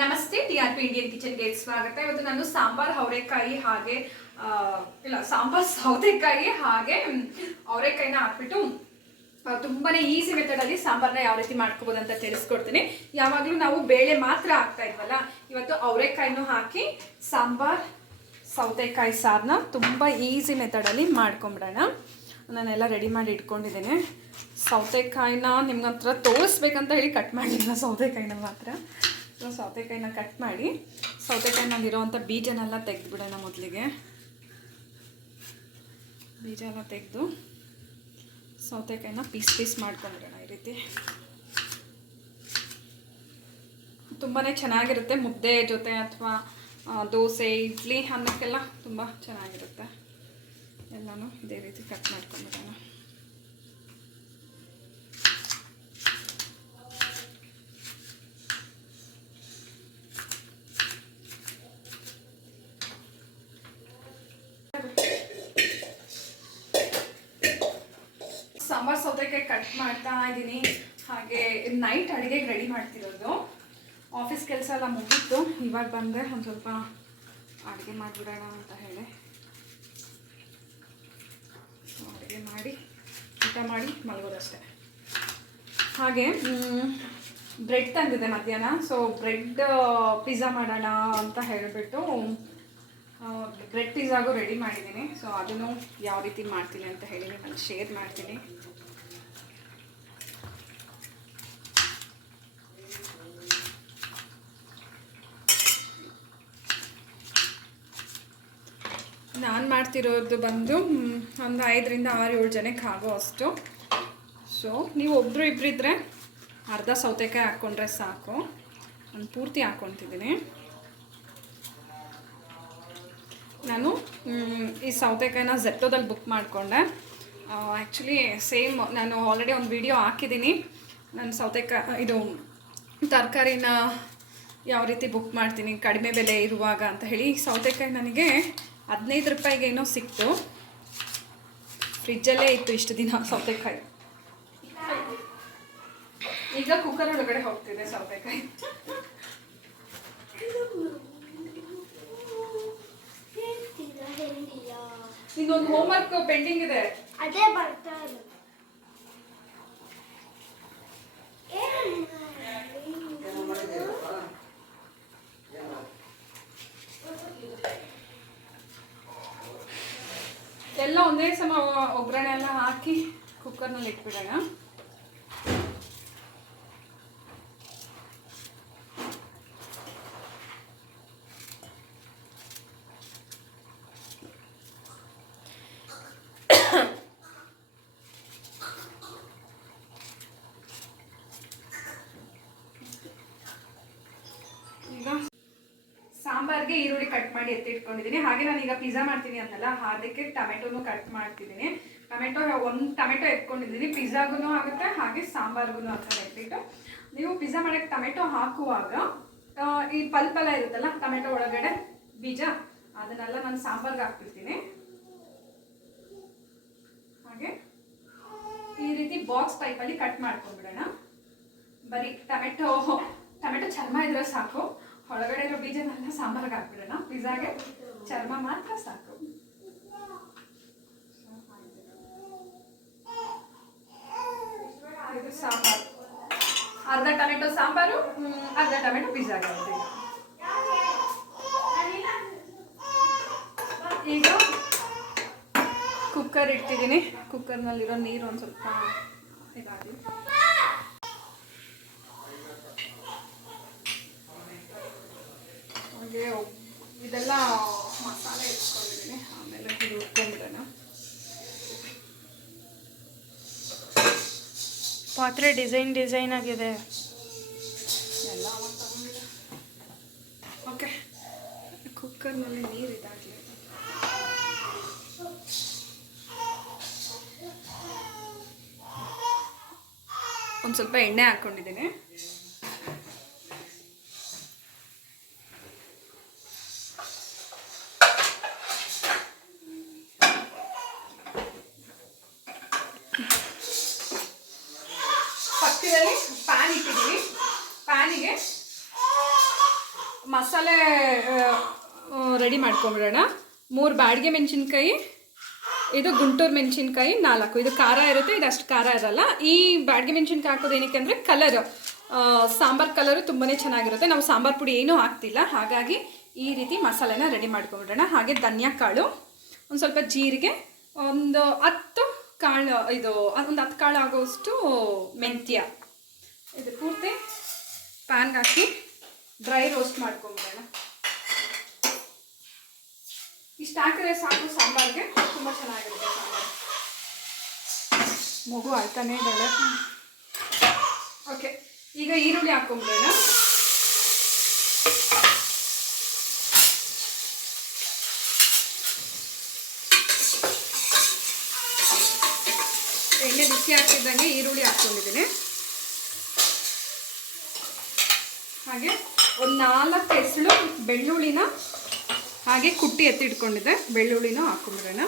ನಮಸ್ತೆ T R P Indian ಕಿಚನ್ಗೆ ಸ್ವಾಗತ. ಇವತ್ತು ನಾನು ಸಾಂಬಾರ್ ಅವರೆಕಾಯಿ ಹಾಗೆ ಇಲ್ಲ, ಸಾಂಬಾರ್ ಸೌತೆಕಾಯಿ ಹಾಗೆ ಅವರೆಕಾಯಿನ ಹಾಕ್ಬಿಟ್ಟು ತುಂಬಾನೇ ಈಸಿ ಮೆಥಡ್ ಅಲ್ಲಿ ಸಾಂಬಾರ್ನ ಯಾವ ರೀತಿ ಮಾಡ್ಕೋಬೋದು ಅಂತ ತಿಳಿಸ್ಕೊಡ್ತೀನಿ. ಯಾವಾಗಲೂ ನಾವು ಬೇಳೆ ಮಾತ್ರ ಹಾಕ್ತಾ ಇದ್ವಲ್ಲ, ಇವತ್ತು ಅವರೆಕಾಯಿನೂ ಹಾಕಿ, ಸಾಂಬಾರ್ ಸೌತೆಕಾಯಿ ಸಾರನ್ನ ತುಂಬ ಈಸಿ ಮೆಥಡಲ್ಲಿ ಮಾಡ್ಕೊಂಬಿಡೋಣ. ನಾನೆಲ್ಲ ರೆಡಿ ಮಾಡಿ ಇಟ್ಕೊಂಡಿದ್ದೇನೆ. ಸೌತೆಕಾಯಿನ ನಿಮ್ಗೆ ಹತ್ರ ತೋರಿಸ್ಬೇಕಂತ ಹೇಳಿ ಕಟ್ ಮಾಡಿಲ್ಲ ಸೌತೆಕಾಯಿನ ಮಾತ್ರ. ಸೊ ಸೌತೆಕಾಯಿನ ಕಟ್ ಮಾಡಿ ಸೌತೆಕಾಯಿನಲ್ಲಿರೋವಂಥ ಬೀಜನೆಲ್ಲ ತೆಗೆದುಬಿಡೋಣ ಮೊದಲಿಗೆ. ಬೀಜ ತೆಗೆದು ಸೌತೆಕಾಯಿನ ಪೀಸ್ ಪೀಸ್ ಮಾಡ್ಕೊಂಡಿರೋಣ ಈ ರೀತಿ. ತುಂಬಾ ಚೆನ್ನಾಗಿರುತ್ತೆ. ಮುದ್ದೆ ಜೊತೆ ಅಥವಾ ದೋಸೆ, ಇಡ್ಲಿ ಅನ್ನಕ್ಕೆಲ್ಲ ತುಂಬ ಚೆನ್ನಾಗಿರುತ್ತೆ. ಎಲ್ಲನೂ ಇದೇ ರೀತಿ ಕಟ್ ಮಾಡ್ಕೊಂಡ್ಬಿಡೋಣ. ಸಾಂಬಾರ್ ಸೌತೆಕಾಯಿ ಕಟ್ ಮಾಡ್ತಾ ಇದ್ದೀನಿ. ಹಾಗೆ ನೈಟ್ ಅಡುಗೆಗೆ ರೆಡಿ ಮಾಡ್ತಿರೋದು. ಆಫೀಸ್ ಕೆಲಸ ಎಲ್ಲ ಮುಗೀತು. ಇವಾಗ ಬಂದರೆ ಒಂದು ಸ್ವಲ್ಪ ಅಡುಗೆ ಮಾಡಿಬಿಡೋಣ ಅಂತ ಹೇಳಿ. ಅಡುಗೆ ಮಾಡಿ, ಊಟ ಮಾಡಿ ಮಲಗೋದಷ್ಟೇ. ಹಾಗೆ ಬ್ರೆಡ್ ತಂದಿದೆ ಮಧ್ಯಾಹ್ನ. ಸೊ ಬ್ರೆಡ್ ಪಿಜ್ಜಾ ಮಾಡೋಣ ಅಂತ ಹೇಳಿಬಿಟ್ಟು ಬ್ರೆಡ್ ಪಿಜ್ಜಾಗೂ ರೆಡಿ ಮಾಡಿದ್ದೀನಿ. ಸೊ ಅದನ್ನು ಯಾವ ರೀತಿ ಮಾಡ್ತೀನಿ ಅಂತ ಹೇಳಿ ನಾನು ಶೇರ್ ಮಾಡ್ತೀನಿ. ನಾನು ಮಾಡ್ತಿರೋದು ಬಂದು ಒಂದು ಐದರಿಂದ ಆರು ಏಳು ಜನಕ್ಕೆ ಆಗೋ ಅಷ್ಟು. ಸೊ ನೀವು ಒಬ್ಬರು ಇಬ್ಬರಿದ್ರೆ ಅರ್ಧ ಸೌತೆಕಾಯಿ ಹಾಕ್ಕೊಂಡ್ರೆ ಸಾಕು. ನಾನು ಪೂರ್ತಿ ಹಾಕ್ಕೊತಿದ್ದೀನಿ ನಾನು ಈ ಸೌತೆಕಾಯಿನ ಜೆಪ್ಟೋದಲ್ಲಿ ಬುಕ್ ಮಾಡಿಕೊಂಡೆ. ಆ್ಯಕ್ಚುಲಿ ಸೇಮ್ ನಾನು ಆಲ್ರೆಡಿ ಒಂದು ವಿಡಿಯೋ ಹಾಕಿದ್ದೀನಿ ನಾನು ಸೌತೆಕಾಯಿ ಇದು ತರಕಾರಿನ ಯಾವ ರೀತಿ ಬುಕ್ ಮಾಡ್ತೀನಿ, ಕಡಿಮೆ ಬೆಲೆ ಇರುವಾಗ ಅಂತ ಹೇಳಿ ಸೌತೆಕಾಯಿ ನನಗೆ ಹದಿನೈದು ರೂಪಾಯಿಗೆ ಏನೋ ಸಿಕ್ತು. ಫ್ರಿಜ್ಜಲ್ಲೇ ಇತ್ತು ಇಷ್ಟು ದಿನ ಸೌತೆಕಾಯಿ. ಈಗ ಕುಕ್ಕರ್ ಒಳಗಡೆ ಹೋಗ್ತಿದೆ ಸೌತೆಕಾಯಿ. ಇನ್ನೊಂದು ಹೋಮ್ವರ್ಕ್ ಪೆಂಡಿಂಗ್ ಇದೆ. ಅದೇ ಬರ್ತಾ ಇರೋದು ಎಲ್ಲ ಒಂದೇ ಸಮ ಒಗ್ಗರಣೆ ಎಲ್ಲ ಹಾಕಿ ಕುಕ್ಕರ್ನಲ್ಲಿ ಇಟ್ಬಿಡೋಣ ಈಗ ಸಾಂಬಾರ್ಗೆ ಈರುಳ್ಳಿ ಕಟ್ ಮಾಡಿ ಎತ್ತಿಟ್ಕೊಂಡಿದ್ದೀನಿ ಹಾಗೆ ನಾನು ಈಗ ಪಿಜ್ಜಾ ಮಾಡ್ತೀನಿ ಅಂತಲ್ಲ ಅದಕ್ಕೆ ಟೊಮೆಟೊನು ಕಟ್ ಮಾಡ್ತಿದ್ದೀನಿ ಟೊಮೆಟೊ, ಒಂದು ಟೊಮೆಟೊ ಎತ್ಕೊಂಡಿದ್ದೀನಿ ಪಿಜ್ಜಾಗೂ ಆಗುತ್ತೆ, ಹಾಗೆ ಸಾಂಬಾರ್ಗೂ ಅಂತ ಎತ್ತಿಟ್ಟು ನೀವು ಪಿಜ್ಜಾ ಮಾಡೋಕ್ಕೆ ಟೊಮೆಟೊ ಹಾಕುವಾಗ ಈ ಪಲ್ಪೆಲ್ಲ ಇರುತ್ತಲ್ಲ, ಟೊಮೆಟೊ ಒಳಗಡೆ ಬೀಜ, ಅದನ್ನೆಲ್ಲ ನಾನು ಸಾಂಬಾರ್ಗೆ ಹಾಕ್ಬಿಡ್ತೀನಿ. ಹಾಗೆ ಈ ರೀತಿ ಬಾಕ್ಸ್ ಟೈಪಲ್ಲಿ ಕಟ್ ಮಾಡ್ಕೊಂಡ್ಬಿಡೋಣ. ಬರೀ ಟೊಮೆಟೊ ಟೊಮೆಟೊ ಚರ್ಮ ಇದ್ರೆ ಸಾಕು. ಒಳಗಡೆ ಇರೋ ಬೀಜನೆಲ್ಲ ಸಾಂಬಾರ್ಗೆ ಹಾಕ್ಬಿಡೋಣ. ಪಿಜ್ಜಾಗೆ ಚರ್ಮ ಮಾತ್ರ ಸಾಕು. ಇದು ಸಾಂಬಾರು. ಅರ್ಧ ಟೊಮೆಟೊ ಸಾಂಬಾರು ಅರ್ಧ ಟೊಮೆಟೊ ಪಿಜ್ಜಾಗೆ ಈಗ ಕುಕ್ಕರ್ ಇಡ್ತಿದ್ದೀನಿ ಕುಕ್ಕರ್ನಲ್ಲಿರೋ ನೀರು ಒಂದು ಸ್ವಲ್ಪ ಇದಾಗಲಿ. ಹಾಗೆ ಇದೆಲ್ಲ ಮಸಾಲೆ ಇಟ್ಕೊಂಡಿದ್ದೀನಿ. ಆಮೇಲೆ ಇದು ಪಾತ್ರೆ ಡಿಸೈನ್ ಡಿಸೈನ್ ಆಗಿದೆ. ಎಲ್ಲ ಓಕೆ. ಕುಕ್ಕರ್ನಲ್ಲಿ ನೀರು ಇದಾಗಲಿ. ಒಂದು ಸ್ವಲ್ಪ ಎಣ್ಣೆ ಹಾಕ್ಕೊಂಡಿದ್ದೀನಿ ಮಸಾಲೆ ರೆಡಿ ಮಾಡ್ಕೊಂಬಿಡೋಣ. ಮೂರು ಬಾಡಿಗೆ ಮೆಣಸಿನ್ಕಾಯಿ, ಇದು ಗುಂಟೂರು ಮೆಣಸಿನ್ಕಾಯಿ ನಾಲ್ಕು. ಇದು ಖಾರ ಇರುತ್ತೆ, ಇದು ಅಷ್ಟು ಖಾರ ಇರಲ್ಲ. ಈ ಬಾಡಿಗೆ ಮೆಣಸಿನ್ಕಾಯಿ ಹಾಕೋದು ಏನಕ್ಕೆ ಅಂದರೆ ಕಲರ್ ಸಾಂಬಾರು ಕಲರು ತುಂಬಾ ಚೆನ್ನಾಗಿರುತ್ತೆ. ನಾವು ಸಾಂಬಾರು ಪುಡಿ ಏನೂ ಹಾಕ್ತಿಲ್ಲ. ಹಾಗಾಗಿ ಈ ರೀತಿ ಮಸಾಲೆನ ರೆಡಿ ಮಾಡ್ಕೊಂಬಿಡೋಣ. ಹಾಗೆ ಧನಿಯಾ ಕಾಳು, ಒಂದು ಸ್ವಲ್ಪ ಜೀರಿಗೆ, ಒಂದು ಹತ್ತು ಕಾಳು, ಇದು, ಒಂದು ಹತ್ತು ಕಾಳು ಆಗೋಷ್ಟು ಮೆಂತ್ಯ. ಇದು ಪೂರ್ತಿ ಪ್ಯಾನ್ಗೆ ಹಾಕಿ. ಡ್ರೈ ರೋಸ್ಟ್ ಮಾಡ್ಕೊಂಬಿಡೋಣ ಇಷ್ಟು ಹಾಕಿದ್ರೆ ಸಾಕು, ಸಾಂಬಾರ್ಗೆ. ತುಂಬ ಚೆನ್ನಾಗಿರುತ್ತೆ ಸಾಂಬಾರ್. ಮಗು ಆಯ್ತಾನೆ ಇದ್ದಾಳೆ. ಓಕೆ ಈಗ ಈರುಳ್ಳಿ ಹಾಕೊಂಬಿಡೋಣ ಎಣ್ಣೆ ಬಿಸಿ ಹಾಕಿದ್ದಂಗೆ ಈರುಳ್ಳಿ ಹಾಕ್ಕೊಂಡಿದ್ದೀನಿ ಹಾಗೆ ಒಂದು ನಾಲ್ಕು ಎಸಳು ಬೆಳ್ಳುಳ್ಳಿನ ಹಾಗೆ ಕುಟ್ಟಿ ಎತ್ತಿಟ್ಕೊಂಡಿದ್ದೆ. ಬೆಳ್ಳುಳ್ಳಿನೂ ಹಾಕೊಂಡ್ಬಿಡೋಣ.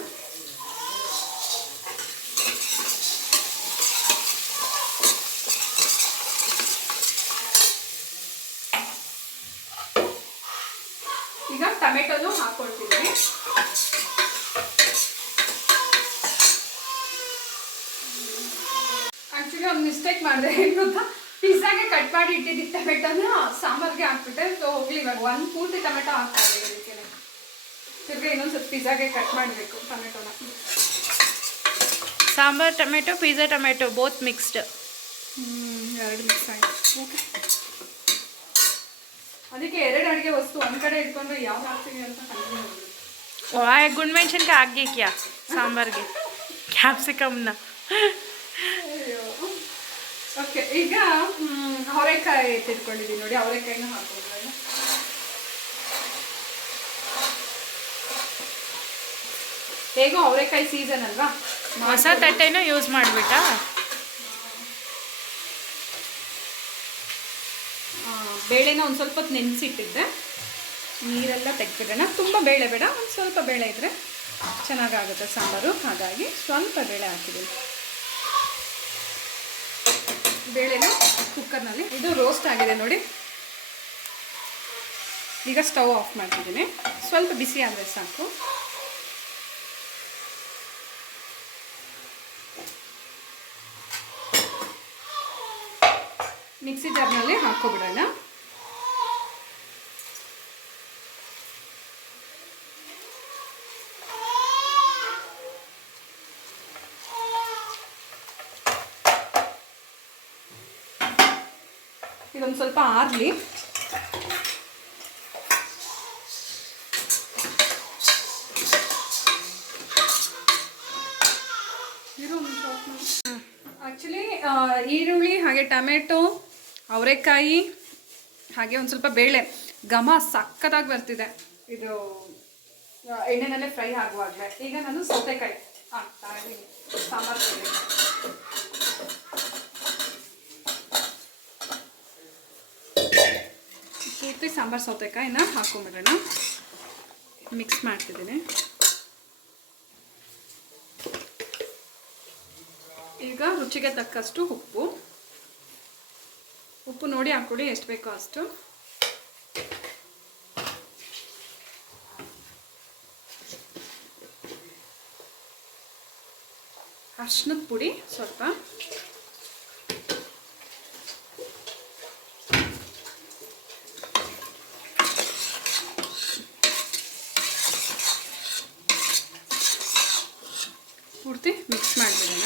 ಈಗ ಟೊಮೆಟೊನು ಹಾಕೊಳ್ತಿದ್ದೀನಿ. ಆ್ಯಕ್ಚುಲಿ ಒಂದು ಮಿಸ್ಟೇಕ್ ಮಾಡಿದೆ ಗೊತ್ತಾ? ಪಿಜ್ಜಾಗೆ ಕಟ್ ಮಾಡಿ ಇಟ್ಟಿದ್ದ ಟೊಮೆಟೊನ ಸಾಂಬಾರ್ಗೆ ಹಾಕ್ಬಿಟ್ಟೆ ಸೊ ಹೋಗ್ಲಿ ಇವಾಗ. ಒಂದು ಪೂರ್ತಿ ಟೊಮೆಟೊ ಹಾಕ್ತಾರೆ ಇದಕ್ಕೆ. ತಿರ್ಗಿ ಇನ್ನೊಂದು ಸ್ವಲ್ಪ ಪಿಜ್ಜಾಗೆ ಕಟ್ ಮಾಡಬೇಕು ಟೊಮೆಟೊನ. Sambar tomato pizza tomato both mixed ಎರಡು ಮಿಕ್ಸ್ ಆಯ್ತು. ಓಕೆ ಅದಕ್ಕೆ ಎರಡು ಅಡುಗೆ ವಸ್ತು ಒಂದು ಕಡೆ ಇಟ್ಕೊಂಡ್ರೆ ಯಾವ್ದು ಹಾಕ್ತೀನಿ ಅಂತ ಕನ್ಫ್ಯೂಸ್ ಗುಂಡ್ಮೆಣ್ಸಿನ್ಕಾಯಿ ಹಾಕ್ಬೇಕ್ಯಾ ಸಾಂಬಾರ್ಗೆ? ಕ್ಯಾಪ್ಸಿಕಮ್ನ. ಓಕೆ ಈಗ ಅವರೆಕಾಯಿ ತಿಳ್ಕೊಂಡಿದ್ದೀನಿ ನೋಡಿ ಅವರೆಕಾಯಿನೂ ಹಾಕೊಂಡ್ರೆ ಹೇಗೋ ಅವರೆಕಾಯಿ ಸೀಸನ್ ಅಲ್ವಾ? ಹೊಸ ತಟ್ಟೆನೂ ಯೂಸ್ ಮಾಡಿಬಿಟ್ಟಾ? ಬೇಳೆನ ಒಂದು ಸ್ವಲ್ಪ ಹೊತ್ತು ನೆನೆಸಿಟ್ಟಿದ್ದೆ. ನೀರೆಲ್ಲ ತೆಗ್ದಿಡೋಣ ತುಂಬ ಬೇಳೆ ಬೇಡ ಒಂದು ಸ್ವಲ್ಪ ಬೇಳೆ ಇದ್ದರೆ ಚೆನ್ನಾಗಾಗುತ್ತೆ ಸಾಂಬಾರು. ಹಾಗಾಗಿ ಸ್ವಲ್ಪ ಬೇಳೆ ಹಾಕಿದ್ದೀನಿ. ಬೇಳೆನ ಕುಕ್ಕರ್ನಲ್ಲಿ ಇದು ರೋಸ್ಟ್ ಆಗಿದೆ ನೋಡಿ. ಈಗ ಸ್ಟವ್ ಆಫ್ ಮಾಡ್ತಿದ್ದೀನಿ. ಸ್ವಲ್ಪ ಬಿಸಿ ಆದರೆ ಸಾಕು. ಮಿಕ್ಸಿ ಜಾರ್ನಲ್ಲಿ ಹಾಕ್ಕೊಬಿಡೋಣ. ಇದೊಂದು ಸ್ವಲ್ಪ ಆರಲಿ. ಆ್ಯಕ್ಚುಲಿ ಈರುಳ್ಳಿ, ಹಾಗೆ ಟೊಮೆಟೊ, ಅವರೆಕಾಯಿ, ಹಾಗೆ ಒಂದು ಸ್ವಲ್ಪ ಬೇಳೆ. ಘಮ ಸಕ್ಕತ್ತಾಗಿ ಬರ್ತಿದೆ. ಇದು ಎಣ್ಣೆನಲ್ಲೇ ಫ್ರೈ ಆಗುವಾಗಲೇ ಈಗ ನಾನು ಸೌತೆಕಾಯಿ. ಹಾಕ್ತಾ ಇದ್ದೀನಿ ಸಾಂಬಾರು ಪೂರ್ತಿ ಸಾಂಬಾರು ಸೌತೆಕಾಯಿನ ಹಾಕೊಂಬಿಡೋಣ. ಮಿಕ್ಸ್ ಮಾಡ್ತಿದ್ದೀನಿ. ಈಗ ರುಚಿಗೆ ತಕ್ಕಷ್ಟು ಉಪ್ಪು. ಉಪ್ಪು ನೋಡಿ ಹಾಕ್ಕೊಡಿ ಎಷ್ಟು ಬೇಕೋ ಅಷ್ಟು. ಅರ್ಶಿನದ ಪುಡಿ ಸ್ವಲ್ಪ ಪೂರ್ತಿ ಮಿಕ್ಸ್ ಮಾಡಿಬಿಡೋಣ.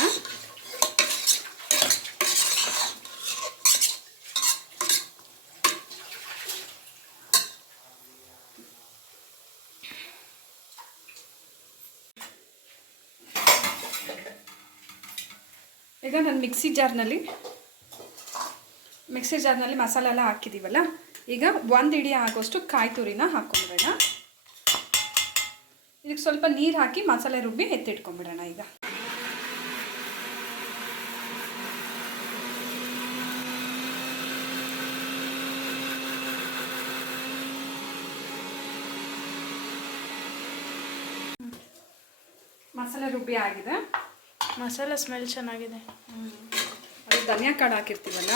ಈಗ ನಾನು ಮಿಕ್ಸಿ ಜಾರ್ನಲ್ಲಿ ಮಿಕ್ಸಿ ಜಾರ್ನಲ್ಲಿ ಮಸಾಲೆ ಎಲ್ಲ ಹಾಕಿದ್ದೀವಲ್ಲ, ಈಗ ಒಂದು ಇಡಿ ಆಗೋಷ್ಟು ಕಾಯಿ ತುರಿನ ಹಾಕ್ಕೊಂಡ್ಬಿಡೋಣ ಇದಕ್ಕೆ ಸ್ವಲ್ಪ ನೀರು ಹಾಕಿ ಮಸಾಲೆ ರುಬ್ಬಿ ಎತ್ತಿಟ್ಕೊಂಡ್ಬಿಡೋಣ ಈಗ. ಮಸಾಲೆ ರುಬ್ಬಿ ಆಗಿದೆ. ಮಸಾಲೆ ಸ್ಮೆಲ್ ಚೆನ್ನಾಗಿದೆ. ಅದು ಧನಿಯಾ ಕಾಳು ಹಾಕಿರ್ತೀವಲ್ಲ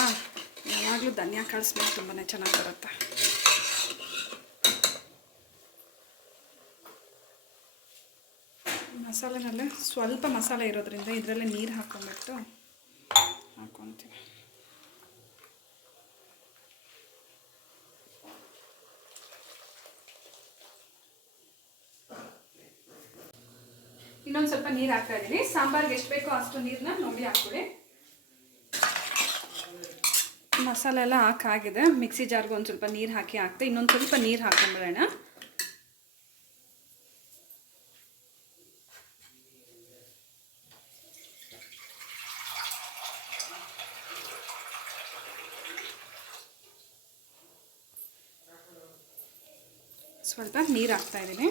ಯಾವಾಗಲೂ ಧನಿಯಾ ಕಾಳು ಸ್ಮೆಲ್ ತುಂಬಾ ಚೆನ್ನಾಗಿ ಬರುತ್ತೆ. ಮಸಾಲೆನಲ್ಲಿ ಸ್ವಲ್ಪ ಮಸಾಲೆ ಇರೋದ್ರಿಂದ ಇದರಲ್ಲೇ ನೀರು ಹಾಕೊಂಡ್ಬಿಟ್ಟು ಹಾಕೊತೀವಿ. ನೀರು ಹಾಕ್ತಾ ಇದ್ದೀನಿ. ಸಾಂಬಾರ್ಗೆ ಎಷ್ಟು ಬೇಕೋ ಅಷ್ಟು ನೀರನ್ನ ನೋಡಿ ಹಾಕ್ಬಿಡಿ ಮಸಾಲೆ ಎಲ್ಲ ಹಾಕಾಗಿದೆ ಮಿಕ್ಸಿ ಜಾರ್ಗೆ ಒಂದು ಸ್ವಲ್ಪ ನೀರು ಹಾಕಿ ಹಾಕ್ತೆ. ಇನ್ನೊಂದು ಸ್ವಲ್ಪ ನೀರು ಹಾಕೊಂಡ್ಬಿಡೋಣ ಸ್ವಲ್ಪ ನೀರು ಹಾಕ್ತಾ ಇದ್ದೀನಿ.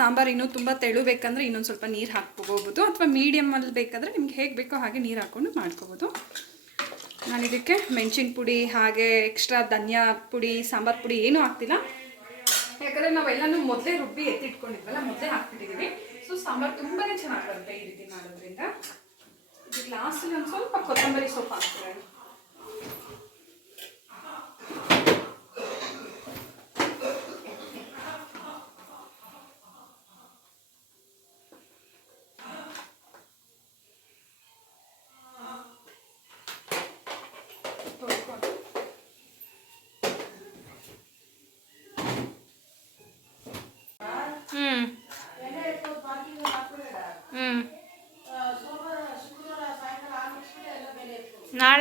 ಸಾಂಬಾರು ಇನ್ನೂ ತುಂಬ ತೆಳು ಬೇಕಂದ್ರೆ ಇನ್ನೊಂದು ಸ್ವಲ್ಪ ನೀರು ಹಾಕ್ಕೋಬೋದು. ಅಥವಾ ಮೀಡಿಯಮಲ್ಲಿ ಬೇಕಾದರೆ ನಿಮ್ಗೆ ಹೇಗೆ ಬೇಕೋ ಹಾಗೆ ನೀರು ಹಾಕ್ಕೊಂಡು ಮಾಡ್ಕೋಬೋದು. ನಾನು ಇದಕ್ಕೆ ಮೆಣಸಿನ ಪುಡಿ, ಹಾಗೆ ಎಕ್ಸ್ಟ್ರಾ ಧನಿಯಾ ಪುಡಿ, ಸಾಂಬಾರು ಪುಡಿ ಏನೂ ಹಾಕ್ತಿಲ್ಲ. ಯಾಕಂದರೆ ನಾವೆಲ್ಲನೂ ಮೊದಲೇ ರುಬ್ಬಿ ಎತ್ತಿಟ್ಕೊಂಡಿದ್ವಲ್ಲ, ಮೊದಲೇ ಹಾಕ್ಬಿಟ್ಟಿದ್ದೀವಿ ಸೊ ಸಾಂಬಾರು ತುಂಬಾ ಚೆನ್ನಾಗಿ ಬರುತ್ತೆ ಈ ರೀತಿ ಮಾಡೋದ್ರಿಂದ. ಇದಕ್ಕೆ ಲಾಸ್ಟಲ್ಲಿ ಒಂದು ಸ್ವಲ್ಪ ಕೊತ್ತಂಬರಿ ಸೊಪ್ಪು ಹಾಕ್ತಾರೆ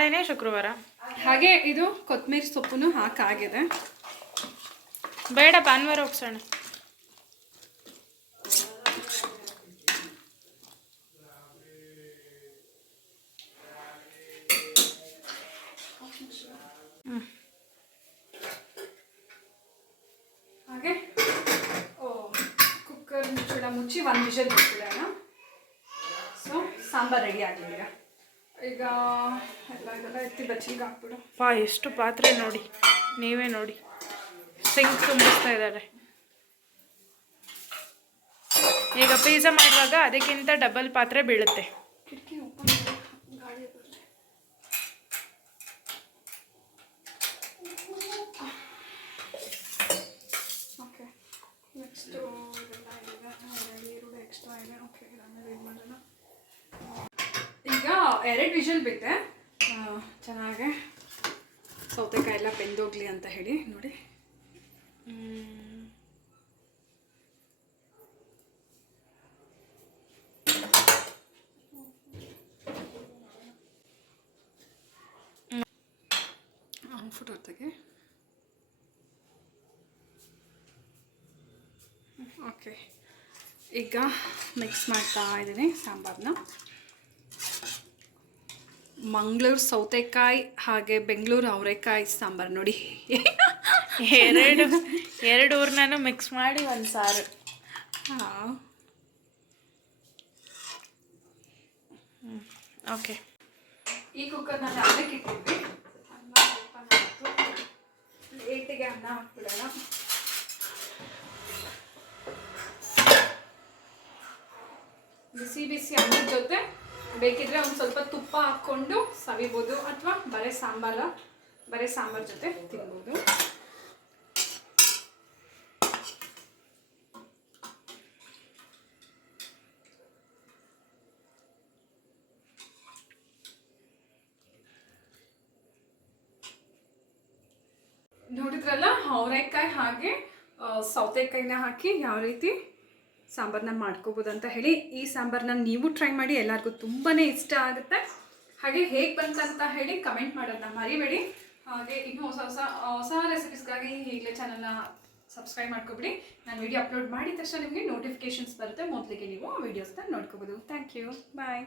ನಾಳೆನೇ ಶುಕ್ರವಾರ. ಹಾಗೆ ಇದು ಕೊತ್ತಂಬರಿ ಸೊಪ್ಪನ್ನು ಹಾಕಾಗಿದೆ. ಬೇಡ ಭಾನುವಾರ ಹೋಗ್ಸೋಣ. ಹಾಗೆ ಓ ಕುಕ್ಕರ್ ಮುಚ್ಚಳ ಮುಚ್ಚಿ ಒಂದು ವಿಷಲ್ ಬಿಟ್ಬಿಡೋಣ. ಸೊ ಸಾಂಬಾರ್ ರೆಡಿ ಆಗಲಿ ಈಗ ಎಲ್ಲ ಇದೆಲ್ಲ ಎತ್ತಿ ಬಚ್ಚಿಗೆ ಹಾಕ್ಬಿಡು. ಪಾ ಎಷ್ಟು ಪಾತ್ರೆ ನೋಡಿ. ನೀವೇ ನೋಡಿ. ಸಿಂಕ್ ತುಂಬಿಸ್ತಾ ಇದ್ದಾರೆ. ಈಗ ಪಿಜ್ಜಾ ಮಾಡುವಾಗ ಅದಕ್ಕಿಂತ ಡಬಲ್ ಪಾತ್ರೆ ಬೀಳುತ್ತೆ. ಕಿಟಕಿ ಓಪನ್ ಗಾಳಿ ಬರಲಿ ಓಕೆ ನೆಕ್ಸ್ಟು ಇದೆಲ್ಲ ಇದೆ ಎರಡು ಈರುಳ್ಳಿ ಎಕ್ಸ್ಟ್ರಾ ಇದೆ ಓಕೆ ಆಮೇಲೆ ಇದು ಮಾಡೋಣ ಈಗ ಎರಡು ವಿಷಲ್ ಬಿಟ್ಟೆ. ಚೆನ್ನಾಗೆ ಸೌತೆಕಾಯಿ ಎಲ್ಲ ಬೆಂದೋಗ್ಲಿ ಅಂತ ಹೇಳಿ, ನೋಡಿ. ಫೋಟೋ ತೆಗೆ ಓಕೆ. ಈಗ ಮಿಕ್ಸ್ ಮಾಡ್ತಾ ಇದ್ದೀನಿ ಸಾಂಬಾರನ್ನ ಮಂಗಳೂರು ಸೌತೆಕಾಯಿ ಹಾಗೆ ಬೆಂಗಳೂರು ಅವರೆಕಾಯಿ ಸಾಂಬಾರು ನೋಡಿ. ಎರಡು ಎರಡು ಊರ್ನಾನು ಮಿಕ್ಸ್ ಮಾಡಿ ಒಂದು ಸಾರು. ಹಾಂ. ಓಕೆ ಈ ಕುಕ್ಕರ್ನಲ್ಲಿ ನಾನು ಇಟ್ಟಿದ್ವಿ. ಅನ್ನ ಸ್ವಲ್ಪ ಹಾಕ್ತು ಲೇಟಿಗೆ ಅನ್ನ ಹಾಕ್ಬಿಡೋಣ. ಬಿಸಿ ಬಿಸಿ ಅನ್ನದ ಜೊತೆ ಬೇಕಿದ್ರೆ ಒಂದು ಸ್ವಲ್ಪ ತುಪ್ಪ ಹಾಕ್ಕೊಂಡು ಸವಿಬೋದು ಅಥವಾ ಬರೇ ಸಾಂಬಾರ, ಬರೀ ಸಾಂಬಾರ್ ಜೊತೆ ತಿನ್ಬೋದು. ನೋಡಿದ್ರಲ್ಲ, ಅವರೆಕಾಯಿ ಹಾಗೆ ಸೌತೆಕಾಯಿನ ಹಾಕಿ ಯಾವ ರೀತಿ ಸಾಂಬಾರನ್ನ ಮಾಡ್ಕೋಬೋದು ಅಂತ ಹೇಳಿ ಈ ಸಾಂಬಾರನ್ನ ನೀವು ಟ್ರೈ ಮಾಡಿ ಎಲ್ಲರಿಗೂ ತುಂಬಾ ಇಷ್ಟ ಆಗುತ್ತೆ. ಹಾಗೆ ಹೇಗೆ ಬಂತಂತ ಹೇಳಿ ಕಮೆಂಟ್ ಮಾಡೋದನ್ನ ಮರಿಬೇಡಿ. ಹಾಗೆ ಇನ್ನೂ ಹೊಸ ಹೊಸ ಹೊಸ ರೆಸಿಪೀಸ್ಗಾಗಿ ಈಗಲೇ ಚಾನಲ್ನ ಸಬ್ಸ್ಕ್ರೈಬ್ ಮಾಡ್ಕೊಬಿಡಿ. ನಾನು ವಿಡಿಯೋ ಅಪ್ಲೋಡ್ ಮಾಡಿದ ತಕ್ಷಣ ನಿಮಗೆ ನೋಟಿಫಿಕೇಶನ್ಸ್ ಬರುತ್ತೆ. ಮೊದಲಿಗೆ ನೀವು ವೀಡಿಯೋಸ್ನ ನೋಡ್ಕೋಬೋದು. Thank you bye